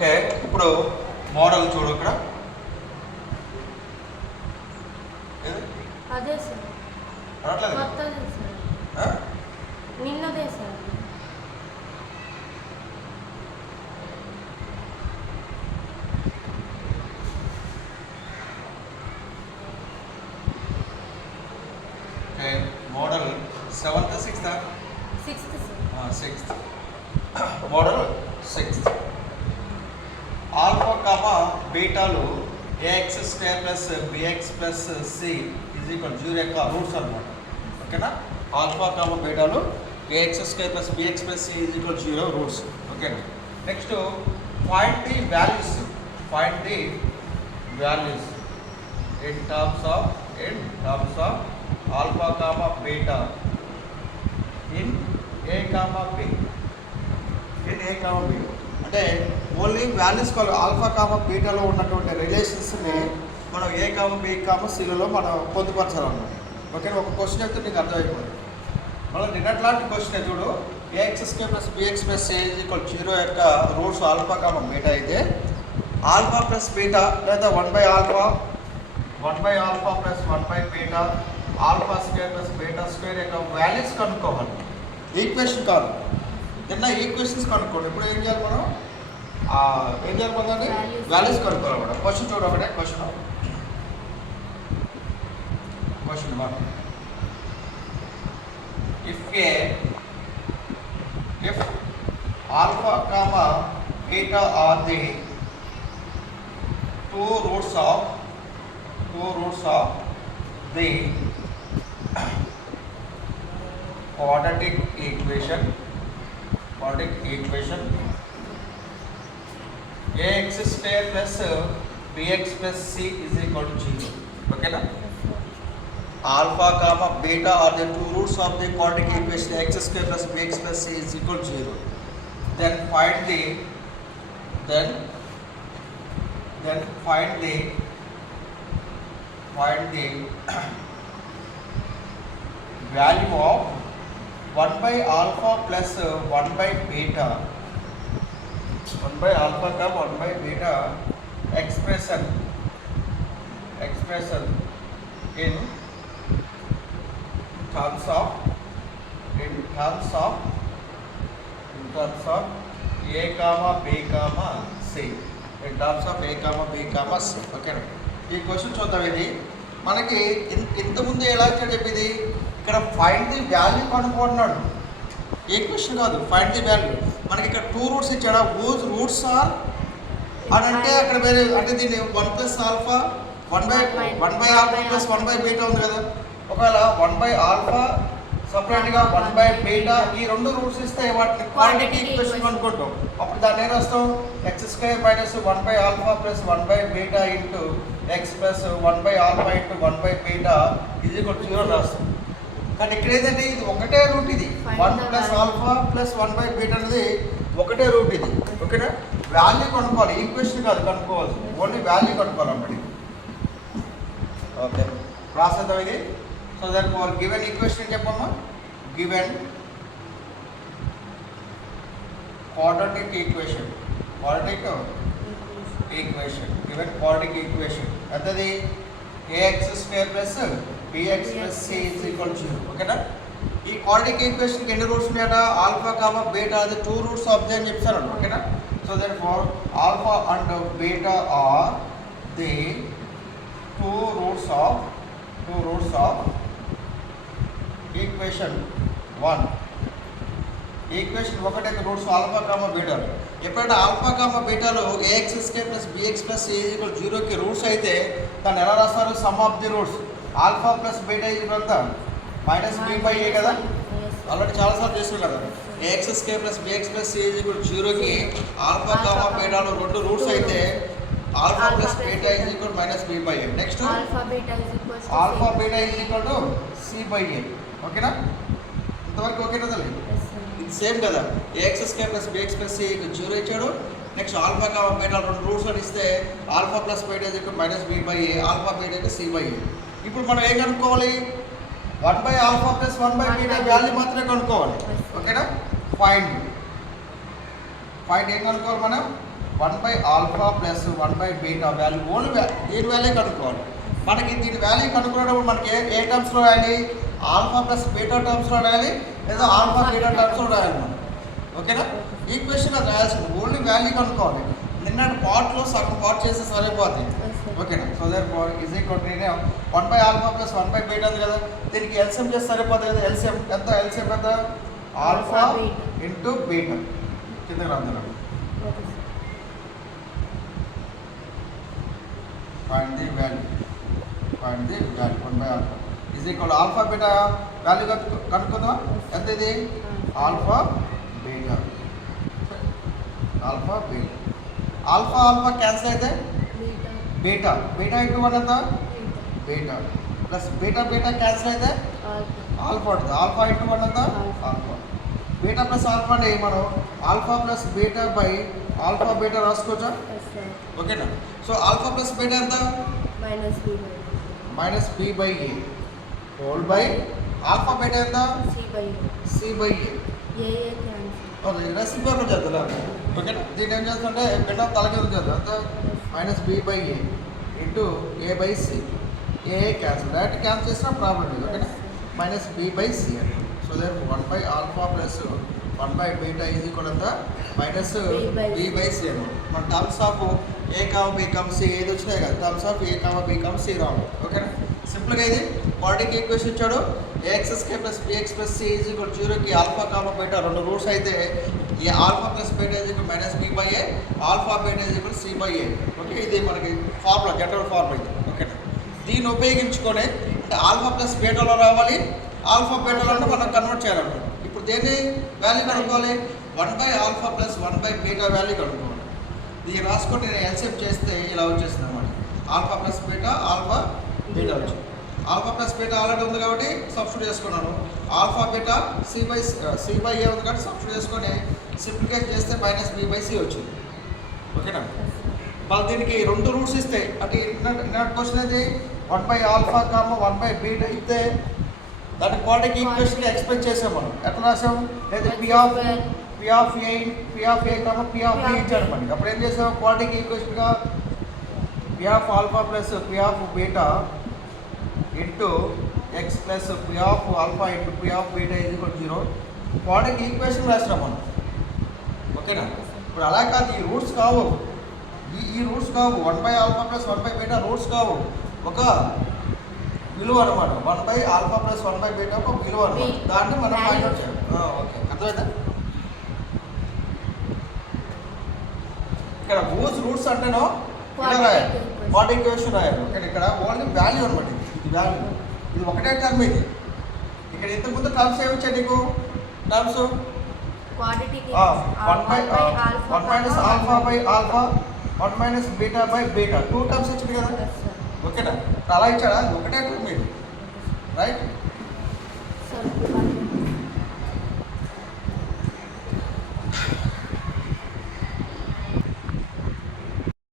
Okay, ఇప్పుడు model చూడు ఇక్కడ. అదే సార్, కొత్తదే సార్, నిన్నదే sir. Okay, model 7th 6th? 6th sir. 6th. Model 6th. Alpha comma బీటాలు a x square plus bx plus C is equal 0 యొక్క రూట్స్ అనమాట. ఓకేనా, ఆల్ఫా కామా బీటాలు a x square plus bx plus C is equal 0 roots. ఓకేనా, next find the values. Find the values in terms of alpha comma beta in a comma b. In a comma b అంటే only values alpha comma బీటాలో ఉన్నటువంటి రిలేషన్స్ని మనం a comma b comma సిలలో మనం పొందుపరచాలన్నమాట. Okay, ఒక క్వశ్చన్ అయితే నీకు అర్థమైపోయింది. మళ్ళీ నిన్నట్లాంటి క్వశ్చన్ చూడు, a x square plus bx plus C is equal 0 యొక్క రూట్స్ ఆల్ఫా కామా బీటా అయితే ఆల్ఫా ప్లస్ బీటా లేదా 1/ఆల్ఫా ప్లస్ 1/బీటా alpha square plus beta square యొక్క వాల్యూస్ కనుక్కోవాలి. ఈక్వేషన్ కాదు, నిన్న ఈక్వేషన్స్ కనుక్కోండి. ఇప్పుడు ఏం చేయాలి మనం? ఏం చేయాలి మనం? వాల్యూస్ కనుక్కోవాలన్నమాట. క్వశ్చన్ చూడ ఒకటే question 1. If alpha comma beta are the two roots of the quadratic equation ax square plus bx plus c is equal to 0. Okay na? Alpha comma beta are the two roots of the quadratic equation x square plus bx plus c is equal to 0. Then find the value of 1/alpha plus 1/beta. 1/alpha का 1/beta expression in terms of a comma b comma c. In terms of a comma b comma c. Okay, ఈ question చూద్దాం. ఇది మనకి ఇంతకుముందు ఎలా చెప్పింది, ఇక్కడ find the value కనుక్కుంటున్నాడు. ఏ క్వశ్చన్ కాదు, ఫైండ్ ది వాల్యూ. మనకి ఇక్కడ 2 రూట్స్ ఇచ్చాడు. హూజ్ రూట్స్ ఆర్ అని అంటే అక్కడ వేరే అంటే దీన్ని 1+ఆల్ఫా 1/ఆల్ఫా ప్లస్ 1/బీటా ఉంది కదా. ఒకవేళ 1/ఆల్ఫా సపరేట్గా 1/బీటా ఈ 2 రూట్స్ ఇస్తే వాటిని క్వాంటిటీ ఈక్వేషన్ అనుకుంటాం. అప్పుడు దాన్ని ఏం రాస్తాం? x² మైనస్ 1/ఆల్ఫా ప్లస్ 1/బీటా ఇంటూ ఎక్స్ ప్లస్ 1/ఆల్ఫా ఇంటూ 1/బీటా ఇది ఒక 0 రాస్తాం. కానీ ఇక్కడ ఏంటంటే ఇది ఒకటే రూట్. ఇది 1+ఆల్ఫా ప్లస్ 1/బీటా అనేది ఒకటే రూట్ ఇది. ఓకేనా, వాల్యూ కనుక్కోవాలి, ఈక్వేషన్ కాదు కనుక్కోవాలి, ఓన్లీ వాల్యూ కనుక్కోవాలన్నమాట. ఓకే, రాసేద్దాం ఇది. So that for given equation చెప్పమ్మా. Given quadratic equation given quadratic equation అంతది ax² plus bx plus c is equal 0. ఓకేనా, ఈ క్వాడ్రాటిక్ ఈక్వేషన్ కి ఎన్ని రూట్స్ ఉన్నాయట? ఆల్ఫా కామా బీటా అది 2 రూట్స్ ఆఫ్ ది అని చెప్తారు. ఓకేనా, so that for alpha and beta are the 2 roots of equation 1. Equation 1 యొక్క రూట్స్ ఆల్ఫా కామా బీటా. ఎప్పుడైనా ఆల్ఫా కామా బీటాలో ax² plus bx plus c is equal 0 కి roots అయితే దాన్ని ఎలా రాస్తారు? Sum of the roots. Alpha plus beta equal ఎంత? -b/a కదా. ఆల్రెడీ చాలాసార్లు చేస్తున్నాం కదా. ax² plus bx plus c is equal 0 కి ఆల్ఫా కామా బీటాలో 2 రూట్స్ అయితే alpha plus beta is equal -b/a. Next alpha beta is equal to c/a. ఓకేనా, ఇంతవరకు ఓకేనా తల్లి? ఇది సేమ్ కదా. ax² plus bx plus c 0 ఇచ్చాడు. Next alpha comma beta 2 roots అని ఇస్తే alpha plus beta is equal -b/a, alpha beta c/a. ఇప్పుడు మనం ఏం కనుక్కోవాలి? 1/ఆల్ఫా ప్లస్ 1/బీటా వాల్యూ మాత్రమే కనుక్కోవాలి. ఓకేనా, ఫైండ్ ఏం కనుక్కోవాలి మనం? 1 by alpha plus 1 by beta value only దీని వాల్యూ కనుక్కోవాలి. మనకి దీని వాల్యూ కనుక్కునేటప్పుడు మనకి ఏ టర్మ్స్లో రాయాలి? ఆల్ఫా ప్లస్ బీటా టర్మ్స్లో రాయాలి లేదా ఆల్ఫా బీటా టర్మ్స్లో రాయాలి మనం. ఓకేనా? ఈక్వేషన్ అది రాయాల్సింది ఓన్లీ వాల్యూ కనుక్కోవాలి. నిన్నటి పార్ట్లో సగం పార్ట్ చేస్తే సరిపోతుంది. ఓకేనా? So there is equal to 1 by alpha plus 1 by beta ఉంది కదా, దీనికి ఎల్సిఎం చేస్తే సరిపోతుంది కదా. ఎల్సిఎం ఎంత? ఎల్సిఎం ఎంత? Alpha into beta. కింద రాద్దాం. Find the value 1 by alpha is equal to alpha beta value కనుక్కుందాం. ఎంత ఇది? Alpha beta. ఆల్ఫా క్యాన్సిల్ అయితే బీటా ఇంటూ 1 ఎంత? బీటా ప్లస్ బీటా క్యాన్సిల్ అయితే ఆల్ఫా ఉంటుంది. ఆల్ఫా ఇంటూ 1 ఎంత? ఆల్ఫా. బీటా ప్లస్ ఆల్ఫా అంటే మనం alpha plus beta by alpha beta రాసుకోవచ్చా? ఓకేనా? సో ఆల్ఫా ప్లస్ బీటా ఎంత? Minus B by a whole by alpha beta ఎంత? C by a. ఓకే, రెసిపీ చేద్దాం. ఓకేనా? దీన్ని ఏం చేస్తుంటే బీటా తలకి చేద్దాం. ఎంత? Minus B by A into A by C. A cancel, direct cancel చేసినా ప్రాబ్లం లేదు. ఓకేనా? మైనస్ బి బై సి అని. So that 1 by alpha plus 1 by beta is equal ఎంత? మైనస్ బి బై సి అనమాట. మన terms of A comma B comma C ఏది వచ్చినాయి కదా, terms of A comma B comma C రావాలి. ఓకేనా? సింపుల్గా ఇది క్వాడ్రాటిక్ ఈక్వేషన్ ఇచ్చాడు. A X square plus bx plus C is equal 0కి ఆల్ఫా కామ బీటా రెండు రూట్స్ అయితే ఏ alpha plus beta is equal minus B by a, alpha beta is equal c by a. Okay, ఇది మనకి ఫార్ములా, జనరల్ ఫార్ములా ఇది. ఓకేనా? దీన్ని ఉపయోగించుకొని అంటే ఆల్ఫా ప్లస్ బీటాలో రావాలి, ఆల్ఫా బీటాలో మనం కన్వర్ట్ చేయాలన్నమాట. ఇప్పుడు దేన్ని వాల్యూ కనుక్కోవాలి? 1 by alpha plus 1 by beta value కనుక్కోవాలి. దీన్ని రాసుకొని నేను ఎల్సిఎం చేస్తే ఇలా వచ్చేస్తుంది అన్నమాట. Alpha plus beta, alpha beta వచ్చింది. ఆల్ఫా ప్లస్ బీటా ఆల్రెడీ ఉంది కాబట్టి సబ్స్టిట్యూట్ చేసుకున్నాను. ఆల్ఫా బీటా సి బై ఏ ఉంది కాబట్టి సబ్స్టిట్యూట్ చేసుకొని సింప్లికేట్ చేస్తే మైనస్ బి బై సి వచ్చింది. ఓకేనా? మళ్ళీ దీనికి రెండు రూట్స్ ఇస్తే అంటే ఇన్నర్ క్వశ్చన్ అయితే 1 by alpha comma 1 by beta ఇస్తే దాన్ని క్వాడ్రాటిక్ ఈక్వేషన్ ఎక్స్ప్రెస్ చేసాం మనం. ఎట్లా రాసాం? లేదా p of A comma p of b ఇచ్చాడు మనకి. అప్పుడు ఏం చేసాం? క్వాడ్రాటిక్ ఈక్వేషన్గా p of alpha plus p of beta into x plus p of alpha into p of beta is equal 0 quadratic equation రాసినాం మనం. ఓకేనా? ఇప్పుడు అలా కాదు, ఈ రూట్స్ కావు, ఈ రూట్స్ కావు. 1 by alpha plus 1 by beta roots కావు, ఒక విలువ అనమాట. 1 by alpha plus 1 by beta ఒక విలువ అనమాట. దాన్ని మనం ఫైండ్ అవుట్ చేయాలి. ఓకే, అర్థమైందా? ఇక్కడ రూట్స్ అంటేనో ఇలా రాయాలి, క్వాడ్రాటిక్ ఈక్వేషన్ రాయాలి. ఓకే, ఇక్కడ ఓన్లీ వాల్యూ అనమాట. ఇది వాల్యూ, ఇది ఒకటే టర్మ్. ఇది ఇక్కడ ఇంతకుముందు టర్మ్స్ ఏమి వచ్చాయి నీకు? Terms 1 minus alpha by alpha, 1 minus beta by beta, 2 terms వచ్చింది కదా. ఓకేనా? అలా ఇచ్చాడా? ఒకటే టర్మ్ ఇది, రైట్?